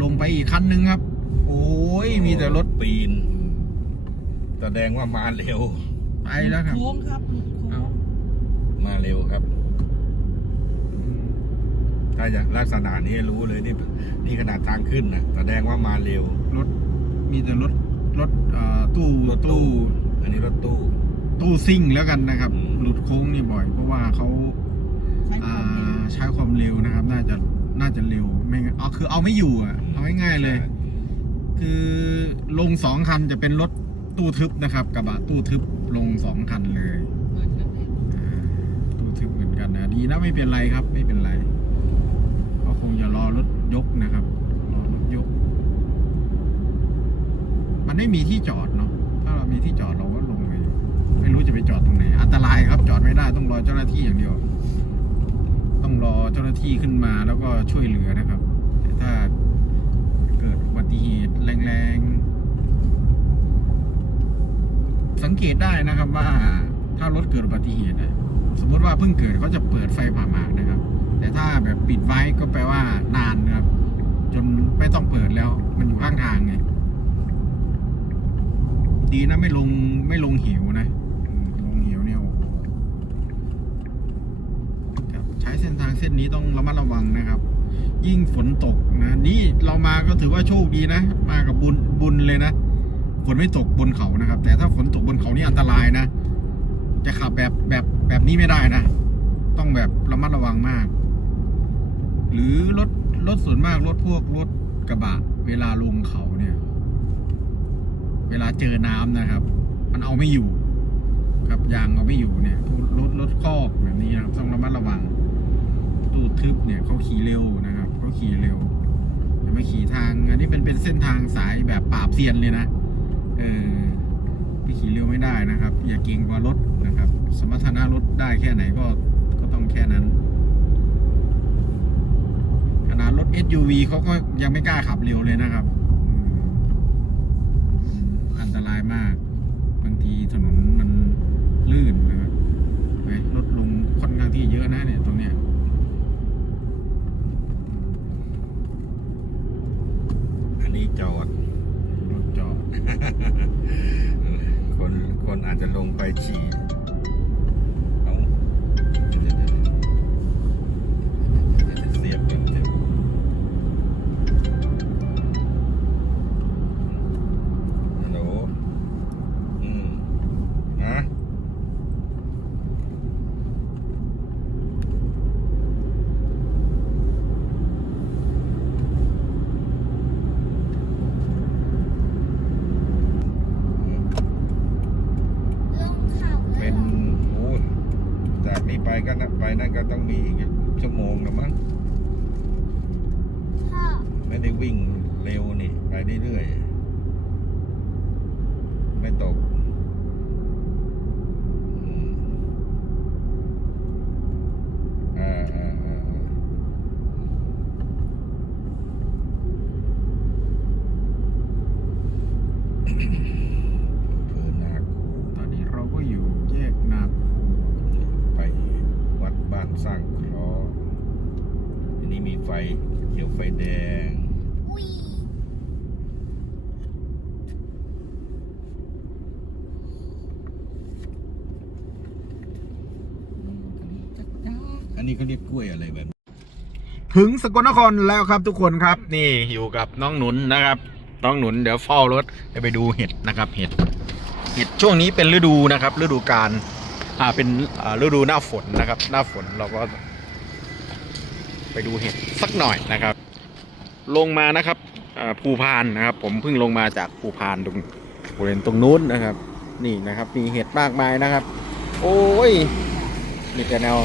ลงไปอีกคันนึงครับ โอ้ยมีแต่รถปีน แสดงว่ามาเร็ว ไปแล้วครับโค้งครับหลุดโค้เอางมาเร็วครับ ถ้าอย่างลักษณะนี้รู้เลยนี่นี่ขนาดทางขึ้นนะแสดงว่ามาเร็ว รถ มีแต่รถรถเอ่อตู้รถตู้ตู้ อันนี้รถตู้ ตู้ซิ่งแล้วกันนะครับอืมหลุดโค้งนี่บ่อย เพราะว่าเขาใช้คอ่วามเร็วาใช้ความเร็วนะครับ น่าจะน่าจะเร็วไม่งั้นเอาคือเอาไม่อยู่อะ เอาง่ายๆเลย คือลงสองคันจะเป็นรถตู้ทึบนะครับกระบะตู้ทึบลงสองคันเลยเหมือนกันเลยอ่าตู้ทึบเหมือนกันนะดีนะไม่เป็นไรครับ ไม่เป็นไรก็คงจะรอรถยกนะครับรอรถยก มันไม่มีที่จอดเนาะถ้าเรามีที่จอดเราก็ลงไปไม่รู้จะไปจอดตรงไหนอันตรายครับจอดไม่ได้ต้องรอเจ้าหน้าที่อย่างเดียว ต้องรอเจ้าหน้าที่ขึ้นมาแล้วก็ช่วยเหลือนะครับ แต่ถ้าเกิดอุบัติเหตุแรงๆ สัง เกตได้นะครับว่าถ้ารถเกิดอุบัติเหตุอะสมมติว่าเพิ่งเกิดเขาจะเปิดไฟผ่าหมากนะครับ แต่ถ้าแบบปิดไว้ก็แปลว่านานนะครับ จนไม่ต้องเปิดแล้ว มันอยู่ข้างทางไงดีนะไม่ลงไม่ลงเหวนะลงเหวเนี่ยครับใช้เส้นทางเส้นนี้ต้องระมัดระวังนะครับ ยิ่งฝนตกนะนี่เรามาก็ถือว่าโชคดีนะ มากับบุญบุญเลยนะ ฝนไม่ตกบนเขานะครับ แต่ถ้าฝนตกบนเขานี่อันตรายนะ จะขับแบบแบบแบบนี้ไม่ได้นะ ต้องแบบระมัดระวังมาก หรือรถรถส่วนมากรถพวกรถกระบะ เวลาลงเขาเนี่ย เวลาเจอน้ำนะครับ มันเอาไม่อยู่ ครับยางเอาไม่อยู่เนี่ยพวกรถรถคอกแบบนี้นะครับ ต้องระมัดระวังตู้ทึบเนี่ยเขาขี่เร็วนะครับเขาขี่เร็วจะไม่ขี่ทาง อันนี้เป็นเป็นเส้นทางสายแบบปราบเซียนเลยนะ ออไปขี่เร็วไม่ได้นะครับ อย่าเก่งกว่ารถนะครับ สมรรถนะรถได้แค่ไหนก็ก็ต้องแค่นั้นขนาดรถ SUV เขาก็ยังไม่กล้าขับเร็วเลยนะครับอันตรายมากบางทีถนนมันลื่นนะครับรถลงค่อนข้างที่เยอะนะเนี่ยตรงเนี้ยอันนี้จอด คนคนอาจจะลงไปฉี่ กนี้ไปก็นะไปนั่นก็ต้องมีอีกชั่วโมงแล้วมั้งไม่ได้วิ่งเร็วนี่ ไปเรื่อยๆไม่ตกอืมอ่าอ่าอ่าอ่าอำเภอนาคู ตอนนี้เราก็อยู่แยกนาคู ไปวัดบ้านสร้างเคราะห์อันนี้ มีไฟเขียวไฟแดง อันนี้เขาเรียกกล้วยอะไรแบบถึงสกลนครแล้วครับทุกคนครับ นี่อยู่กับน้องหนุนนะครับ น้องหนุนเดี๋ยวเฝ้ารถจะไปดูเห็ดนะครับ เห็ด เห็ดช่วงนี้เป็นฤดูนะครับ ฤดูการอ่าเป็นอ่าฤดูหน้าฝนนะครับ หน้าฝนเราก็ ไปดูเห็ดสักหน่อยนะครับ ลงมานะครับอ่าภูพานนะครับ ผมเพิ่งลงมาจากภูพานตรงบริเวณตรงนู้นนะครับ นี่นะครับมีเห็ดมากมายนะครับ โอ้ยมีแต่แนว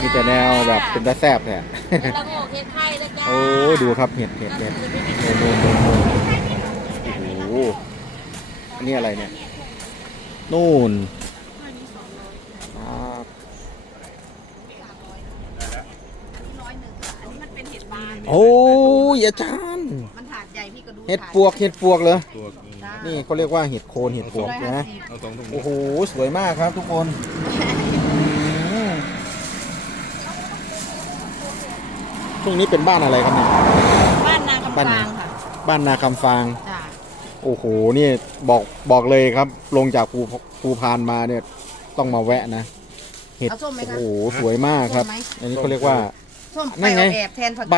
มีแต่แนวแบบเป็นตาแซบแท้ละโงกเฮ็ดไทยนะจ้าโอ้ดูครับเห็ดเห็ดเห็ดโน่นโน่นโน่นโอ้โหอันนี้อะไรเนี่ยนู่นครับ ร้อยหนึ่งอันนี้มันเป็นเห็ดบาน โอ้ยอาจารย์มันถาดใหญ่พี่ก็ดูเห็ดปวกเห็ดปวกเหรอตัวนี่เขาเรียกว่าเห็ดโคนเห็ดปวกนะ เอาตรงตรงโอ้โห สวยมากครับทุกคนอืมช่วงนี้เป็นบ้านอะไรครับเนี่ย บ้านนากำำบ้านกลางค่ะบ้านนาคำฟาง จ้าโอ้โห นี่บอกบอกเลยครับ ลงจากภูภูพานมาเนี่ยต้องมาแวะนะ เห็ด เอาส้มไหมโอ้คะโห สวยมากครับ ส้มไหม อันนี้เขาเรียกว่า ส้มนั่ไปนไงเอาแอบแทนผักใบ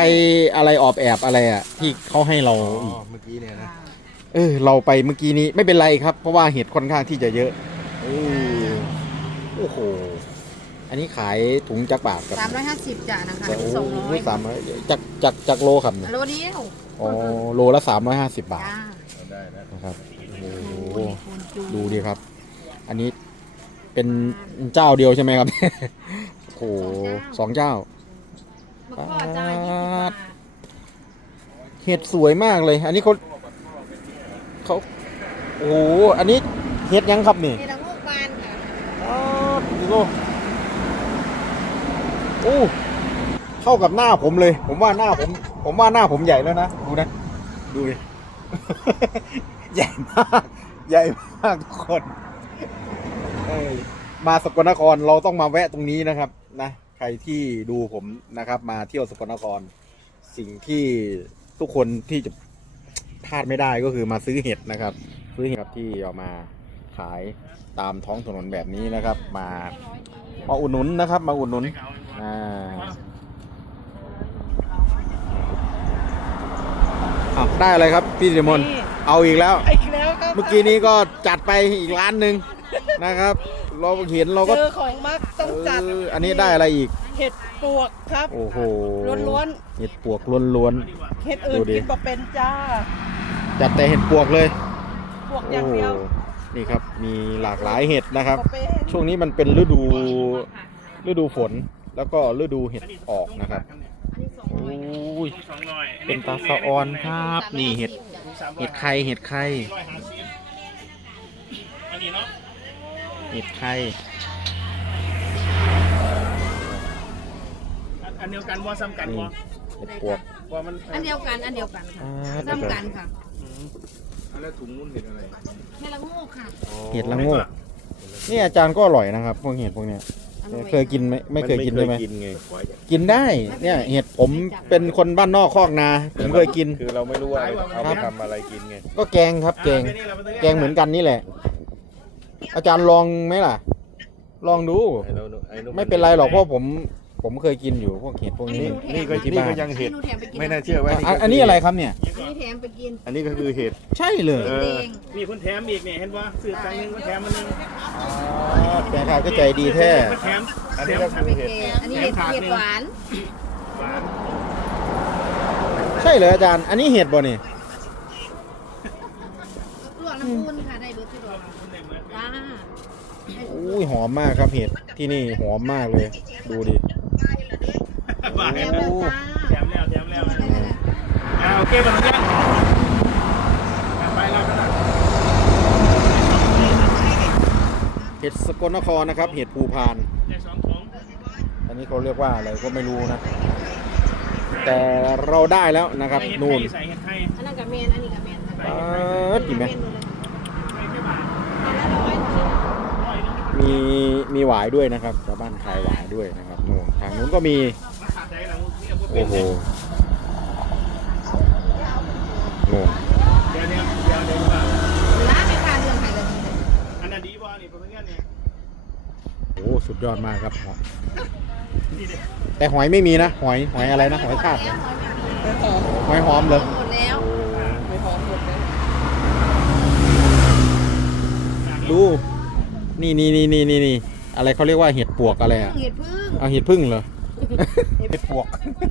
อะไรออบแอบอะไรอะที่เขาให้เราอ๋ออีกเมื่อกี้เนี่ยนะเออ เราไปเมื่อกี้นี้ไม่เป็นไรครับ เพราะว่าเห็ดค่อนข้างที่จะเยอะเออโอ้โหอันนี้ขายถุงจักรบาทครับสามร้อยห้าสิบจ้ะนะคะแต่โอ้สองร้อยสามร้อยจากจากจากโลครับเนี่ยโลเดียวอ๋อโลละสามร้อยห้าสิบบาทจ้าเอาได้นะนะครับโอ้โหคูณจูดูดิครับ อันนี้เป็นเจ้าเดียวใช่ไหมครับ โอ้โหสองเจ้า มะกอกจ้ายี่สิบบาทเห็ดสวยมากเลย อันนี้เขาเขาโอ้โหอันนี้เห็ดยังครับนี่เฮลังโงกบานค่ะอ้าวดูโลโอ้เข้ากับหน้าผมเลย ผมว่าหน้าผม ผมว่าหน้าผมใหญ่แล้วนะ ดูนะ ดูดิใหญ่มาก ใหญ่มากทุกคนเอ้ยมาสกลนครเราต้องมาแวะตรงนี้นะครับ นะ ใครที่ดูผมนะครับ มาเที่ยวสกลนคร สิ่งที่ทุกคนที่จะพลาดไม่ได้ก็คือมาซื้อเห็ดนะครับ ซื้อเห็ดครับที่เอามาขายตามท้องถนนแบบนี้นะครับ มามาอุดหนุนนะครับ มาอุดหนุนอ่าอ้าวได้อะไรครับพี่สิมนเอาอีกแล้ว อีกแล้วครับ เมื่อกี้นี้ก็จัดไปอีกร้านหนึ่ง นะครับ เราเห็นเราก็เจอของมักต้องจัดเอออันนี้ได้อะไรอีก เห็ดปวกครับโอ้โหล้วนเห็ดปวกล้วน ๆเห็ดอื่นดูดิ กินบ่เป็นจ้าๆ จัดแต่เห็ดปวกเลย ปวกอย่างเดียวโอ้โหนี่ครับ มีหลากหลายเห็ดนะครับ บ่เป็นช่วงนี้มันเป็นฤดูฤดูฝนแล้วก็ฤดูเห็ดออกนะครับโอ้ยเป็นตาสะออนครับ นี่เห็ด เห็ดไข่เห็ดไข่เห็ดไข่อันเดียวกันว่าซ้ำกันนี่ว่าเห็ดปวกว่ามันอันเดียวกัน อันเดียวกันค่ะอ่าซ้ำกันค่ะแล้วถุงนู้นเห็นอะไรเฮลังโงกค่ะเห็ดละโงกนี่อาจารย์ก็อร่อยนะครับ พวกเห็ดพวกเนี้ยอร่อเคยกินไหมไม่เคยกินใช่ไหมกินไง กินได้เนี่ยเห็ดผมเป็นคนบ้านนอกคอกนา ผมเคยกิน คือเราไม่รู้ว่าเอาไปทำอะไรกินไงก็แกงครับแกงแกงเหมือนกันนี่แหละ อาจารย์ลองไหมล่ะ ลองดู ไอ้เราไอ้ไม่เป็นไรหรอกเพราะผมผมเคยกินอยู่พวกเห็ดพวกนี้ นี่ก็ที่นี่บ้านก็ยังเห็ดหนูแถมไปกินไม่น่าเชื่อว่าอะอันนี้อะไรครับเนี่ย อันนี้แถมไปกินอันนี้ก็คือเห็ด ใช่เลยเออเองมีคนแถมอีกเนี่ยเห็นว่าสื่อตังนึงคนแถมมันนึงแกค้าก็ใจดีแท้แถมอันแถนี้มก็ทำคือไปเห็ดแกงอันนี้เห็ดเห็ดหวานใช่เลยอาจารย์ อันนี้เห็ดบ่นี่ลวกน้ำปูนค่ะ ได้เบอร์ที่ดอกจ้า อุ้ยหอมมากครับเห็ดที่นี่หอมมากเลย ดูดิบาทแถแถมมแล้วจ้าแล้วแถมแล้วอ่าโอเคมาแล้วกันไปแล้วกันเห็ดสกลนครนะครับเห็ดภูพานได้สองถุงอันนี้เขาเรียกว่าอะไรก็ไม่รู้นะ แต่เราได้แล้วนะครับ นู่นใส่เห็ดไทยอันนั้นกับเมนอันนี้กับเมนเออดีไหมเนหมดเลย ใส่ไม่บาท อันละร้อยหนึ่ง ร้อยนึง มีมีหวายด้วยนะครับชาวบ้านขายหวายด้วยนะครับนู่นทางนู้นก็มีมาขาดใจหลังนี่เอาไปโอ้โหนู่นเดี๋ยวเดี๋ยวเดี๋ยวเดี๋ยวว่าร้านไม่ทานเรื่องไข่เลยดีเลยอันนั้นดีบ่นี่เพื่อนเนี่ยโอ้สุดยอดมากครับหอยแต่หอยไม่มีนะหอยหอยอะไรนะหอยทากเหรอหอยหอมเลยหมด นี่นี่นี่นี่นี่นี่อะไรเขาเรียกว่าเห็ดปวกอะไรอะเห็ดพึ่งเอาเห็ดพึ่งเหรอ เห็ดปวก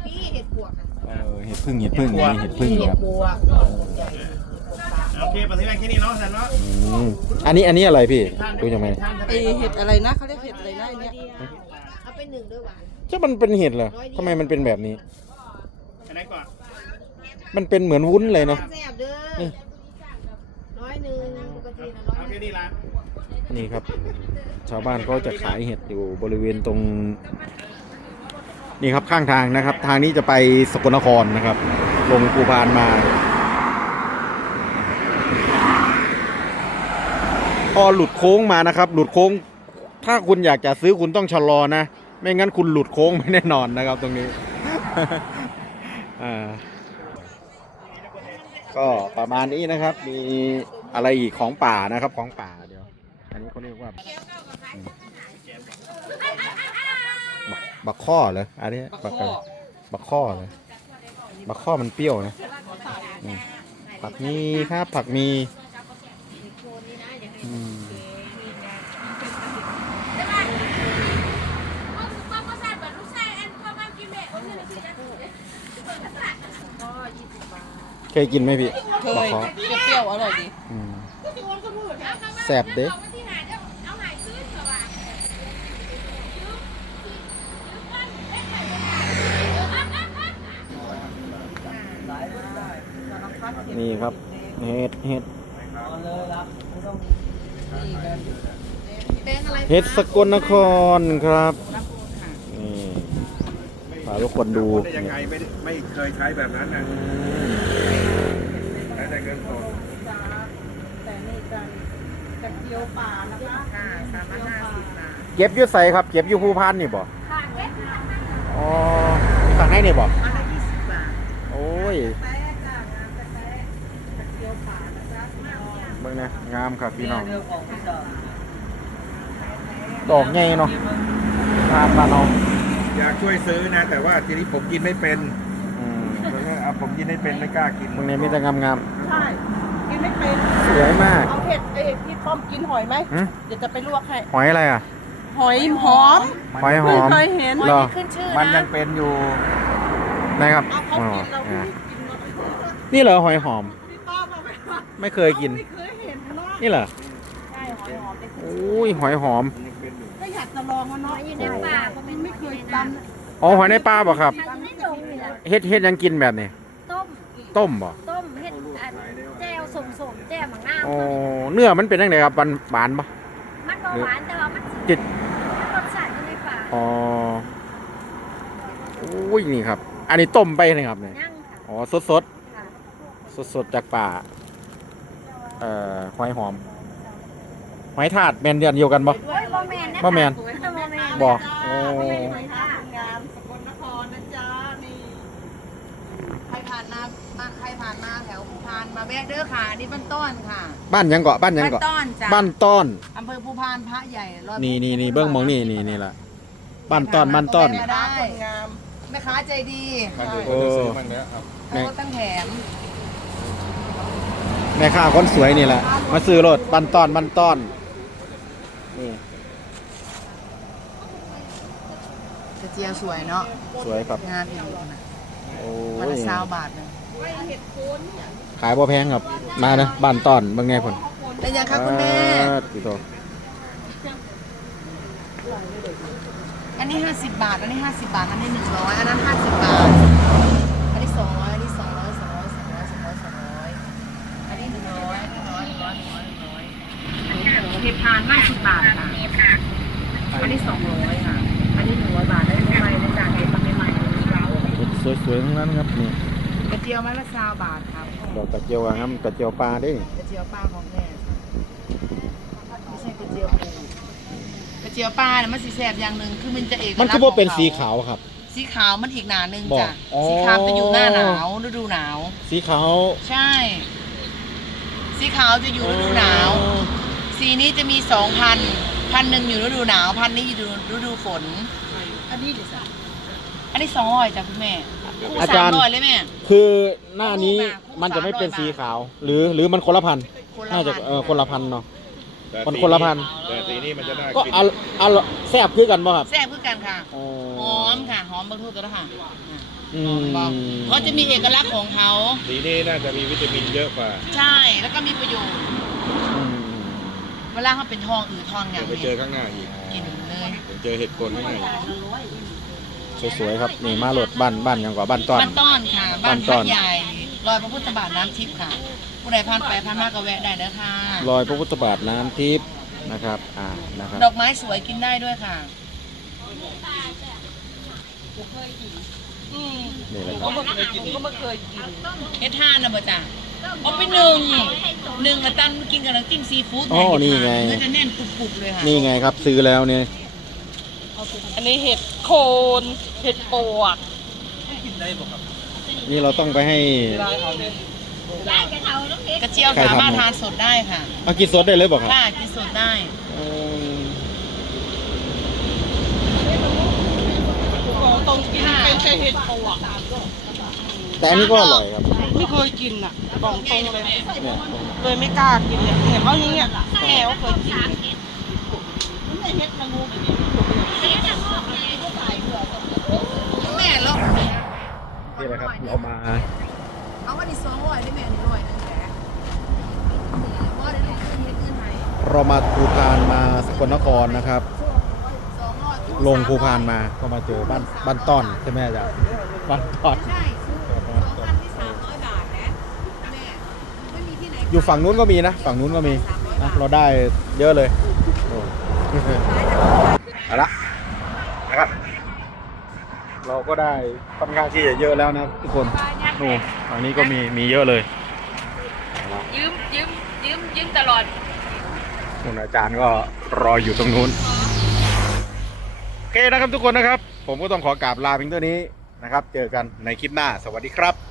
นี่เห็ดปวกอะเออเห็ดพึ่งเห็ดพึ่งนี่เห็ดพึ่งครับปวกโอเคปฏิบัติแค่นี้เนาะสันเนาะอืมอันนี้อันนี้อะไรพี่ดูยังไงไอเห็ดอะไรนะเขาเรียกเห็ดอะไรนะอันเนี้ยเอาไปหนึ่งด้วยหวานจะมันเป็นเห็ดเหรอทำไมมันเป็นแบบนี้อันไหนก่อนมันเป็นเหมือนวุ้นเลยเนาะแซ่บเด้อนี่ร้อยหนึ่งปกตินะร้อยเอาหแค่นึ่งนี้ละ นี่ครับ ชาวบ้านเขาจะขายเห็ดอยู่บริเวณตรงนี่ครับข้างทางนะครับ ทางนี้จะไปสกลนครนะครับ ลงภูพานมาพอหลุดโค้งมานะครับ หลุดโค้ง ถ้าคุณอยากจะซื้อคุณต้องชะลอนะ ไม่งั้นคุณหลุดโค้งไม่แน่นอนนะครับ ตรงนี้ก็ประมาณนี้นะครับ มีอะไรอีกของป่านะครับของป่า อันนี้เขาเรียกว่าอืมบักบักข้อเหรออันนี้บักอะไรบักข้อเหรอบักข้อมันเปรี้ยวนะอืมผักมีครับ ผักมีอืมก็ยี่สิบบาทเคยกินไหมพี่เคบักยข้อเปรี้ยวๆอร่อยดีอืมแซ่บเด้ นี่ครับเห็ดเห็ดแบงค์อะไรเห็ดสกลนครครับนี่พาทุกคนดูได้ยังไงไม่ได้ไม่เคยใช้แบบนั้นนะใช้แต่เงินสดแต่นี่กันกระเจียวป่านะคะค่ะสามพันห้าสิบบาทเก็บอยูใส่ครับเก็บอยูภูพานนี่บ่อ๋อสั่งให้นี่บ่อันละยี่สิบบาทโอ้ย แป๊ะจ้างานแป๊ะกระเจียวป่านะจ๊ะ เบิ่งนะงามครับพี่น้องเรื่องของพี่จอดอกใหญ่เนาะงามมาเนาะอยากช่วยซื้อนะ แต่ว่าทีนี้ผมกินไม่เป็นอืมเอาผมกินไม่เป็นไม่กล้ากินตรงนี้มีแต่งามใช่กินไม่เป็นๆสวยมากเอาเห็ดเอ้ยพี่ป้อมกินหอยไหมหึเดี๋ยวจะไปลวกให้หอยอะไรอะหอยหอมหอยหอไม่มเคยเห็นเหรอขึ้นชื่อมันนะยังเป็นอยู่นะครับเอาเขาอ๋อกินเราไม่อ่าได้กินเราไม่เคยนี่เหรอหอยหอมพี่ป้อมเอาไปว่าไม่เคยกินไม่เคยเห็ นเนาะนี่เหรอใช่หอยหอมเป็นโอ้ยหอยหอม ก็อยากจะลองมันเนาะอยู่ในป่าก็มันไม่เคยตำอ๋อหอยในปลาบ่ครับมันไม่จงเลยล่ะเฮ็ดเฮ็ดยังกินแบบนี้ ต้มต้มบ่ต้มเห็ดอันแจ่วสมสมๆแจ่วหมังงามอ๋อเนื้อมันเป็นยังไงครับบานบานปะมันบ่หวานแต่ว่ามันจิต มันรสชาติอยู่ในป่าอ๋อโอ้ยนี่ครับ อันนี้ต้มไปนะครับเนี่ย ยั่งค่ะอ๋อสดสดค่ะ สดสดๆจากป่า เอ่อหอยหอมหอยถาดแมนเดือนเดียวกันบ่โอ้ยบ่แมนนะบ่แม่น บ่แมนบ่โอ้โอ้งามสกลนครนะจ๊ะนี่ใครผ่านมามาใครผ่านมาแถวภูพานมาแวะเด้อค่ะอันนี่บ้านต้อนค่ะบ้านยังเกาะบ้านยังบ้านเกาะต้อนจ้ะบ้านต้อนอำเภอภูพานพระใหญ่ร้อยนี่นี่นี่เบิ้งมองนี่นี่นี่ละบ้านต้อนบ้านต้อนได้คนงามแม่ค้าใจดีมันดูโอ้ก็จะซื้อมันแล้วครับเอาตั้งแถม แม่ค้าคนสวยนี่แหละ มาซื้อรถบ้านต้อนบ้านต้อน นี่ กระเจียวสวยเนาะสวยครับ งามอีกนะโอ้วันละยสาวบาทหนึงขายบ่แพงครับ มานะบ้านต้อนเบิ่งไงผลเป็นยังคะคุณแม่ติโตอันนี้ 50 บาท อันนี้ 50 บาท อันนี้ 100 อันนั้น 50 บาท อันนี้ 200 อันนี้ 200 200 200 200 200อันนี้ 100 100 100 100 100เทพาน50บาทค่ะ อันนี้ 200 ค่ะ อันนี้ 100 บาท ได้ไม่ไหมนะจ๊ะเก็บมาใหม่ๆ สวยๆทั้ง นั้นครับนี่กระเจียวไม้ละซาวบาทครับดอกกระเจียวอะครับกระเจียวปลาเด้กระเจียวปลาของแม่ไม่ใช่กระเจียวปูกระเจียวปลาเนี่ยมันสีแสบอย่างหนึ่งคือมันจะเอกลักษณ์มันคือบ่เป็นขงสีขาวครับ สีขาวมันอีกหนาหนึ่งบอกจ้ะอ๋อ สีขาวจะอยู่หน้าหนาวฤดูหนาว สีขาวใช่ สีขาวจะอยู่ฤดูหนาว สีนี้จะมีสองพันพันหนึ่งอยู่ฤดูหนาวพันนี้อยู่ฤดูฝน อันนี้เดี๋ยวอันนี้สองร้อยจ้ะคุณแม่คู่ อาสาจามรย์ร้อยเลยแม่ คือหน้านี้คู่มามันจะไม่เป็นคู่สีสามร้อยบาทขาว หรือหรือมันคนละพันธุ์คนละน่าจะพันเออคนละพันธุ์เนาะ แต่มันสีคนละพันธุ์แต่สีนี้มันจะน่าก็กินเอาเอาแซ่บคือกันบ่ครับแซ่บคือกันค่ะ อ๋อหอมค่ะ หอมบรรทุกตัวละค่ะอะอืหอมมบอกเขาจะมีเอกลักษณ์ของเขา สีนี้น่าจะมีวิตามินเยอะกว่าใช่ แล้วก็มีประโยชน์ อืมเวลาเขาเป็นทองอือทองอเดี๋ย่ายงวไปนี้เจอข้างหน้าอีกกินเลย เดี๋ยวเจอเห็ดโคนข้างหน้าอีก สวยๆครับนี่มาโหลดบ้านบ้านหยังกว่าบ้านต้อน บ้านต้อนค่ะ บ้านบ้านต้พัอน กใหญ่รอยพระพุทธบาทน้ำทิพย์ค่ะ ผู้ใดผ่านไปผ่านมาก็แวะได้เด้อค่ะ รอยพระพุทธบาทน้ำทิพย์นะครับอ่านะครับ ดอกไม้สวยกินได้ด้วยค่ะอืมนี่แหละคก็รับไม่เคยกินก็ไม่เคยกินเฮ็ดท่านนะบ่จ้ะเอาไปหนึ่งหนึ่งอะตันกินกับน้ำจิ้มซีฟู้ดอ๋อนี่ไง เนื้อจะแน่นกรุบๆเลยค่ะ นี่ไงครับซื้อแล้วเนี่ย อันนี้เห็ด โคนเห็ดปวกนี่เราต้องไปให้กระเจียวใครทำ สามารถทานสดได้ค่ะเอากินสดได้เลยบอกครับได้กินสดได้ อืมตรงกินเป็นเห็ดปวกแต่อันนี้ก็อร่อยครับไม่เคยกินอะบอกตรงเลยเนี่ยเลยไม่กล้ากินเนี่ยเห็นเขาอย่างเงี้ยแม่เขาเคยกินแม่แล้ว นี่แหละครับเรามาเอาวันนี้สองร้อยได้แม่นี่ร้อยนึงแหละว่าได้ลูกขึ้นเฮ็ดขึ้นไหนเรามาภูพานมาสกลนครนะครับ สองร้อยลงภูพานมาก็มาเจอบ้านบ้านต้อนใช่ไหมอาจารย์บ้านต้อนใช่สองพันที่สามร้อยบาทนะแม่ไม่มีที่ไหนอยู่ฝั่งนู้นก็มีนะ ฝั่งนู้นก็มีนะเราได้เยอะเลยโอ้เอาละนะครับ เราก็ได้ค่อนข้างที่จะเยอะแล้วนะทุกคนนู่นฝั่งนี้ก็มีมีเยอะเลยยืมยืมยืมยืมตลอดคุณอาจารย์ก็รออยู่ตรงนู้นโอเคนะครับทุกคนนะครับ ผมก็ต้องขอกราบลาเพียงเท่านี้นะครับ เจอกันในคลิปหน้าสวัสดีครับ